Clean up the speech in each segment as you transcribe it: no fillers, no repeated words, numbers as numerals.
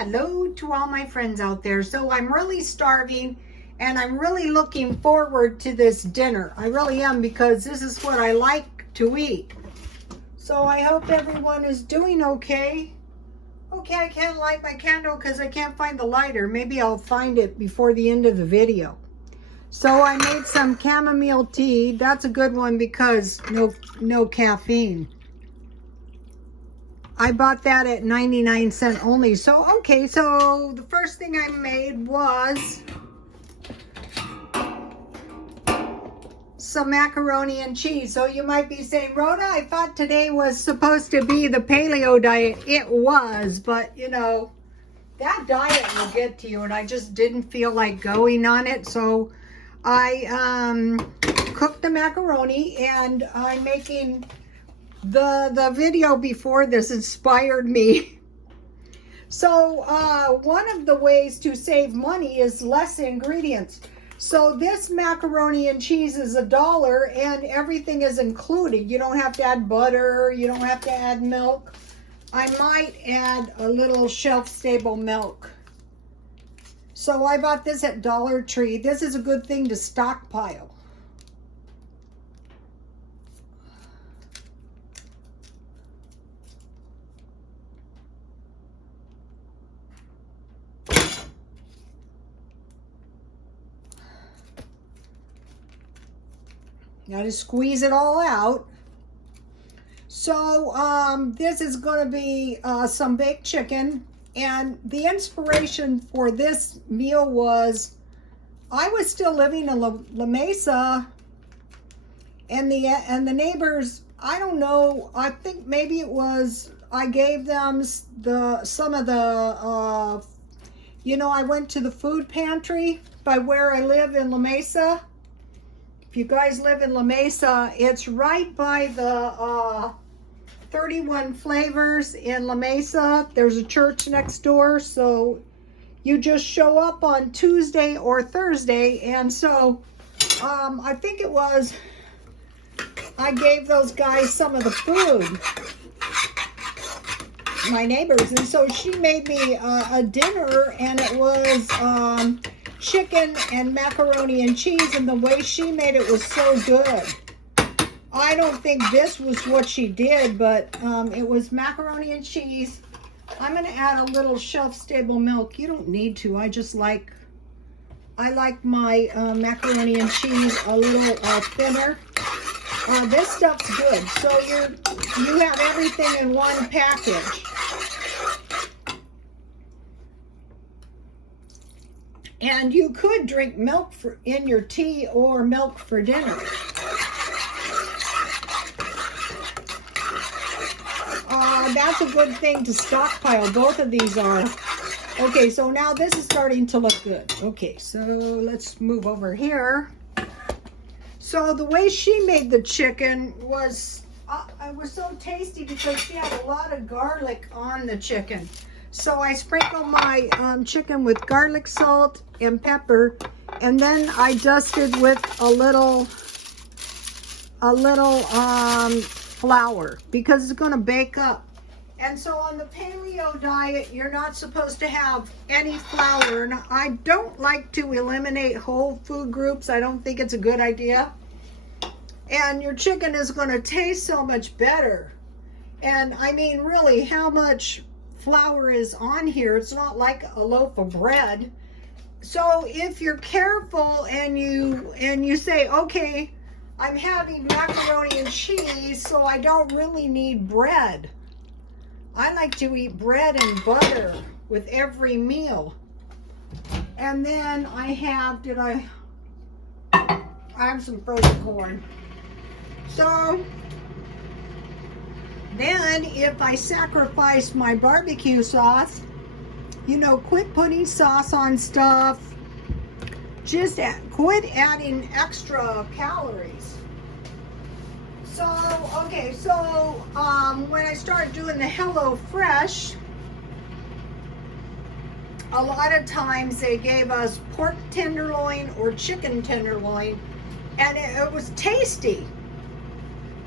hello to all my friends out there. So I'm really starving and I'm really looking forward to this dinner. I really am, because this is what I like to eat. So I hope everyone is doing okay. Okay, I can't light my candle because I can't find the lighter. Maybe I'll find it before the end of the video. So I made some chamomile tea. That's a good one because no caffeine. I bought that at 99 cents only. So, okay, so the first thing I made was some macaroni and cheese. So you might be saying, Rhoda, I thought today was supposed to be the paleo diet. It was, but you know, that diet will get to you, and I just didn't feel like going on it. So I cooked the macaroni, and I'm making the video before this inspired me. So one of the ways to save money is less ingredients. So this macaroni and cheese is $1 and everything is included. You don't have to add butter, you don't have to add milk. I might add a little shelf-stable milk. So I bought this at Dollar Tree. This is a good thing to stockpile. Got to squeeze it all out. So this is going to be some baked chicken. And the inspiration for this meal was, I was still living in La Mesa, and the neighbors, I don't know, I think maybe it was, I gave them some of the, you know, I went to the food pantry by where I live in La Mesa. If you guys live in La Mesa, it's right by the 31 Flavors in La Mesa. There's a church next door, so you just show up on Tuesday or Thursday. And so I think it was, I gave those guys some of the food, my neighbors, and so she made me a dinner, and it was chicken and macaroni and cheese, and the way she made it was so good. I don't think this was what she did, but it was macaroni and cheese. I'm going to add a little shelf-stable milk. You don't need to. I like my macaroni and cheese a little thinner. This stuff's good. So you have everything in one package. And you could drink milk in your tea or milk for dinner. That's a good thing to stockpile. Both of these are. Okay, so now this is starting to look good. Okay, so let's move over here. So the way she made the chicken was, it was so tasty because she had a lot of garlic on the chicken. So I sprinkled my chicken with garlic, salt, and pepper, and then I dusted with a little flour because it's going to bake up. And so on the paleo diet, you're not supposed to have any flour. And I don't like to eliminate whole food groups. I don't think it's a good idea. And your chicken is going to taste so much better. And I mean, really, how much flour is on here? It's not like a loaf of bread. So if you're careful and you say, okay, I'm having macaroni and cheese, so I don't really need bread. I like to eat bread and butter with every meal. And then I have, I have some frozen corn. So then if I sacrifice my barbecue sauce, you know, quit putting sauce on stuff. Just quit adding extra calories. So, okay, so when I started doing the Hello Fresh, a lot of times they gave us pork tenderloin or chicken tenderloin, and it was tasty.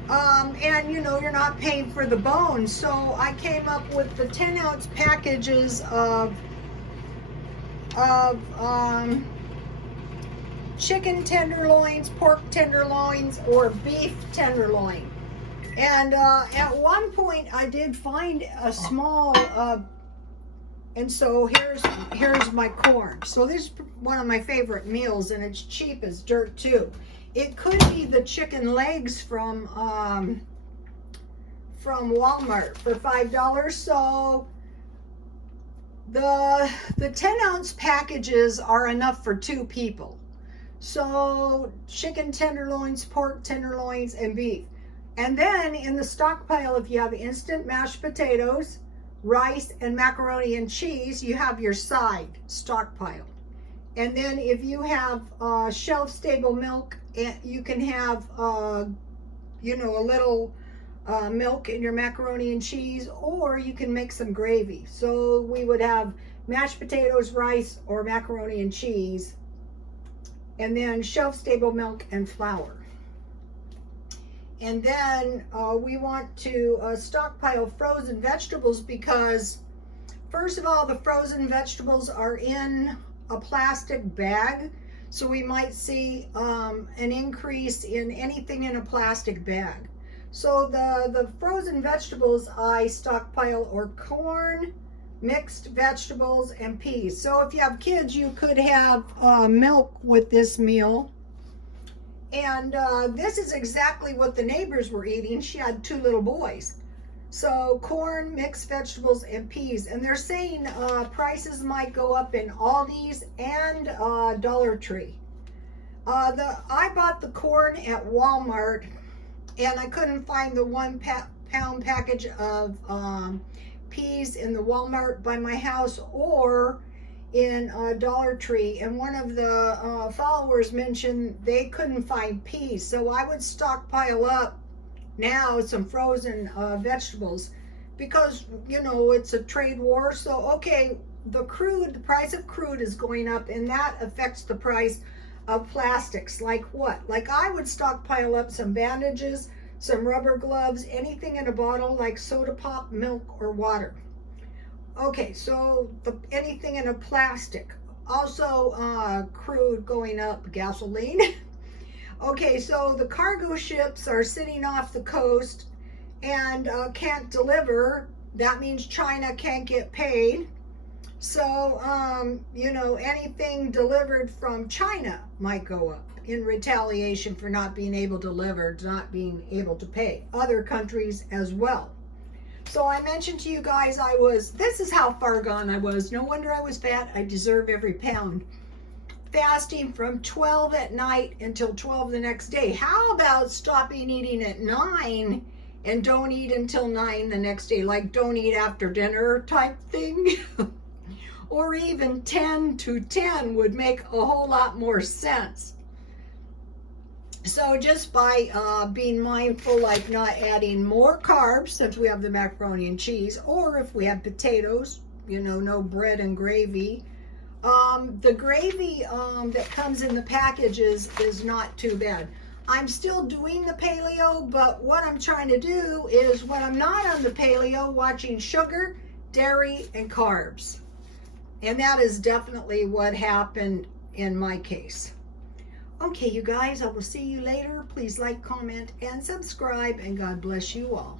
And you know, you're not paying for the bones. So I came up with the 10-ounce packages of chicken tenderloins, pork tenderloins, or beef tenderloin. And at one point I did find a small and so here's my corn. So this is one of my favorite meals, and it's cheap as dirt too. It could be the chicken legs from Walmart for $5. So the 10-ounce packages are enough for 2 people. So chicken tenderloins, pork tenderloins, and beef. And then in the stockpile, if you have instant mashed potatoes, rice, and macaroni and cheese, you have your side stockpile. And then if you have shelf-stable milk, you can have, you know, a little milk in your macaroni and cheese, or you can make some gravy. So we would have mashed potatoes, rice, or macaroni and cheese, and then shelf-stable milk and flour. And then we want to stockpile frozen vegetables because, first of all, the frozen vegetables are in a plastic bag. So we might see an increase in anything in a plastic bag. So the frozen vegetables I stockpile are corn, mixed vegetables, and peas. So if you have kids, you could have milk with this meal. And this is exactly what the neighbors were eating. She had 2 little boys. So corn, mixed vegetables, and peas. And they're saying prices might go up in Aldi's and Dollar Tree. I bought the corn at Walmart, and I couldn't find the 1 pound package of peas in the Walmart by my house or in Dollar Tree. And one of the followers mentioned they couldn't find peas. So I would stockpile up now some frozen vegetables because, you know, it's a trade war. So, okay, the price of crude is going up, and that affects the price of plastics. Like what? Like I would stockpile up some bandages, some rubber gloves, anything in a bottle like soda pop, milk, or water. Okay, so anything in a plastic. Also, crude going up, gasoline. Okay, so the cargo ships are sitting off the coast and can't deliver. That means China can't get paid. So, you know, anything delivered from China might go up in retaliation for not being able to deliver, not being able to pay. Other countries as well. So I mentioned to you guys this is how far gone I was. No wonder I was fat. I deserve every pound. Fasting from 12 at night until 12 the next day. How about stopping eating at 9 and don't eat until 9 the next day? Like don't eat after dinner type thing. Or even 10 to 10 would make a whole lot more sense. So just by being mindful, like not adding more carbs since we have the macaroni and cheese, or if we have potatoes, you know, no bread and gravy. The gravy that comes in the packages is not too bad. I'm still doing the paleo, but what I'm trying to do is when I'm not on the paleo, watching sugar, dairy, and carbs. And that is definitely what happened in my case. Okay, you guys, I will see you later. Please like, comment, and subscribe, and God bless you all.